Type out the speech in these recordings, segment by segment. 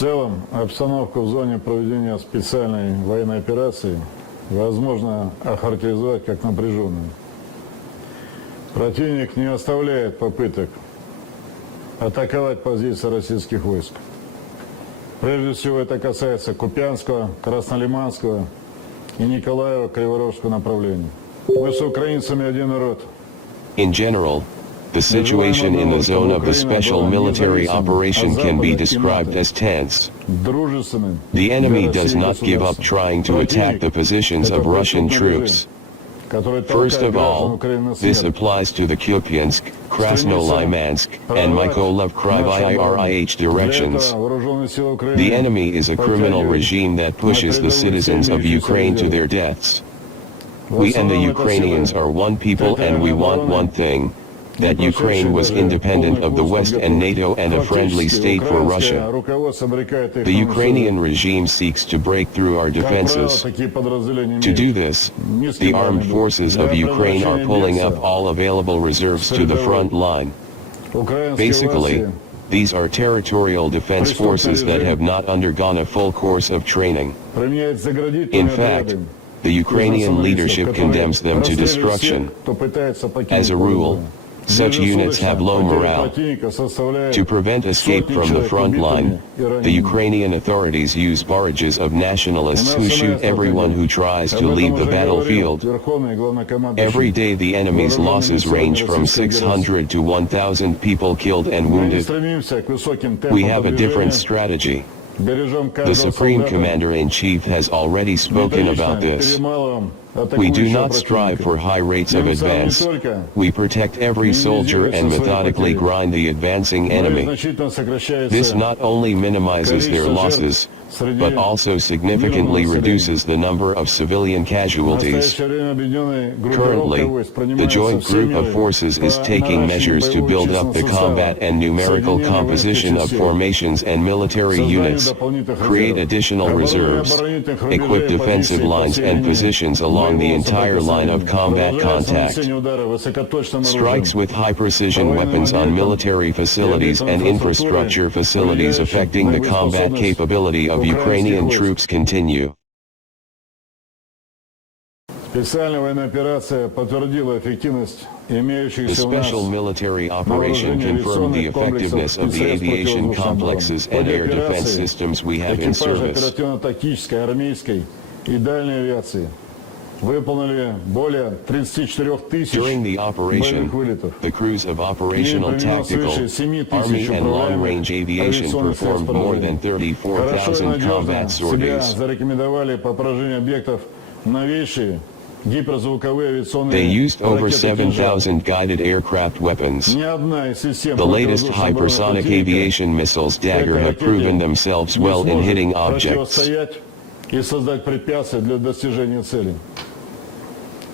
целом, обстановку в зоне проведения специальной военной операции возможно охарактеризовать как напряженную. Противник не оставляет попыток атаковать позиции российских войск. Прежде всего это касается Купянского, Краснолиманского и Мykолaiv-Kryvyi-Rih направлений. Мы с украинцами один народ. In general, the situation in the zone of the special military operation can be described as tense. The enemy does not give up trying to attack the positions of Russian troops. First of all, this applies to the Kupyansk, Krasnolimansk, and Mykolaiv-Kryvyi Rih directions. The enemy is a criminal regime that pushes the citizens of Ukraine to their deaths. We and the Ukrainians are one people, and we want one thing: that Ukraine was independent of the West and NATO and a friendly state for Russia. The Ukrainian regime seeks to break through our defenses. To do this, the armed forces of Ukraine are pulling up all available reserves to the front line. Basically, these are territorial defense forces that have not undergone a full course of training. In fact, the Ukrainian leadership condemns them to destruction. As a rule, such units have low morale. To prevent escape from the front line, the Ukrainian authorities use barrages of nationalists who shoot everyone who tries to leave the battlefield. Every day the enemy's losses range from 600 to 1,000 people killed and wounded. We have a different strategy. The Supreme Commander-in-Chief has already spoken about this. We do not strive for high rates of advance. We protect every soldier and methodically grind the advancing enemy. This not only minimizes their losses, but also significantly reduces the number of civilian casualties. Currently, the joint group of forces is taking measures to build up the combat and numerical composition of formations and military units, create additional reserves, equip defensive lines and positions along the entire line of combat contact. Strikes with high-precision weapons on military facilities and infrastructure facilities affecting the combat capability of Ukrainian troops continue. The special military operation confirmed the effectiveness of the aviation complexes and air defense systems we have in service. During the operation, the crews of operational, tactical, army and long-range aviation performed more than 34,000 combat sorties. They used over 7,000 guided aircraft weapons. The latest hypersonic aviation missiles Dagger have proven themselves well in hitting objects.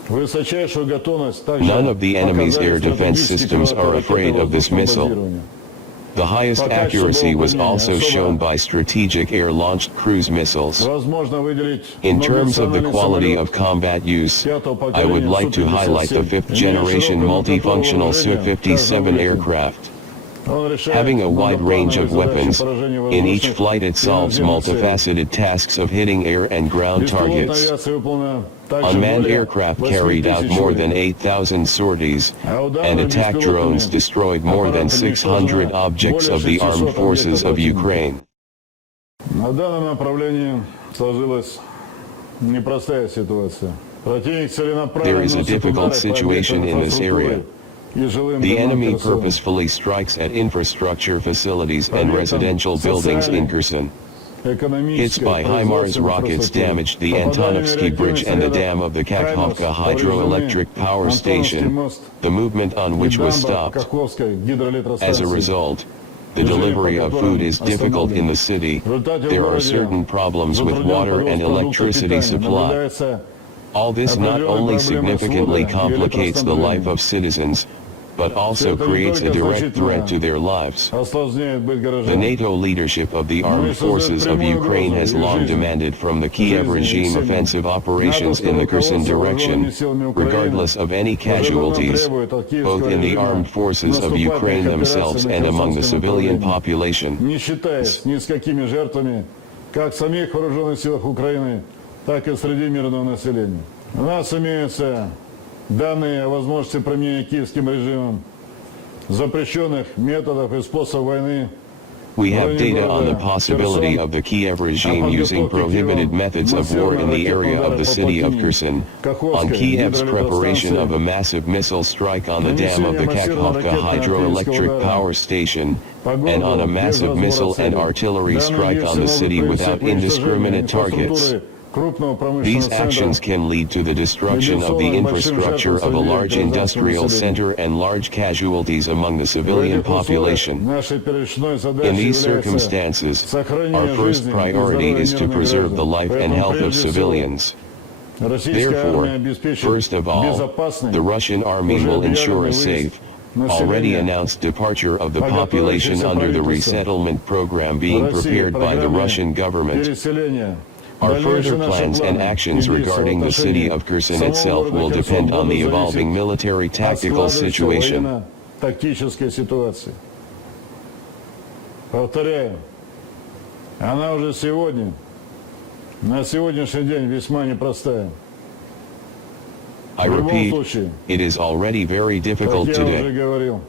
None of the enemy's air defense systems are afraid of this missile. The highest accuracy was also shown by strategic air-launched cruise missiles. In terms of the quality of combat use, I would like to highlight the fifth-generation multifunctional Su-57 aircraft. Having a wide range of weapons, in each flight it solves multifaceted tasks of hitting air and ground targets. Unmanned aircraft carried out more than 8,000 sorties, and attack drones destroyed more than 600 objects of the armed forces of Ukraine. There is a difficult situation in this area. The enemy purposefully strikes at infrastructure facilities and residential buildings in Kherson. Hits by HIMARS rockets damaged the Antonovsky Bridge and the dam of the Kakhovka hydroelectric power station, the movement on which was stopped. As a result, the delivery of food is difficult in the city. There are certain problems with water and electricity supply. All this not only significantly complicates the life of citizens, but also Это не creates a только direct threat to значительно their lives. осложняет быть The горожанам. NATO leadership of the armed forces of Ukraine has long demanded from the Kiev regime offensive operations in the Kherson direction, regardless of any casualties, both in the armed forces of Ukraine themselves and among the civilian population. Не считаясь ни с какими жертвами, как в самих вооруженных силах Украины, так и среди мирного населения. У нас имеются данные о возможности применения киевским режимом запрещенных методов и способов войны. We have data on the possibility of the Kiev regime using prohibited methods of war in the area of the city of Kherson, on Kiev's preparation of a massive missile strike on the dam of the Kakhovka hydroelectric power station, and on a massive missile and artillery strike on the city without indiscriminate targets. These actions can lead to the destruction of the infrastructure of a large industrial center and large casualties among the civilian population. In these circumstances, our first priority is to preserve the life and health of civilians. Therefore, first of all, the Russian army will ensure a safe, already announced departure of the population under the resettlement program being prepared by the Russian government. Our further plans and actions regarding the city of Kherson itself will depend on the evolving military tactical situation. Повторяю, она уже сегодня, на сегодняшний день весьма непростая. I repeat, it is already very difficult Как я уже today. говорил,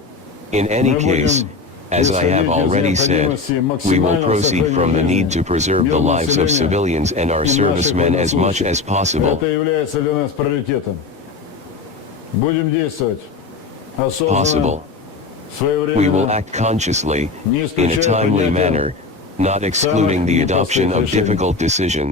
In any case, as I have already said, we will proceed from the need to preserve the lives of civilians and our servicemen as much as possible. это является для нас приоритетом. Будем действовать осознанно, Possible. We will своевременно, act consciously, in a timely manner, not excluding the adoption of difficult decisions.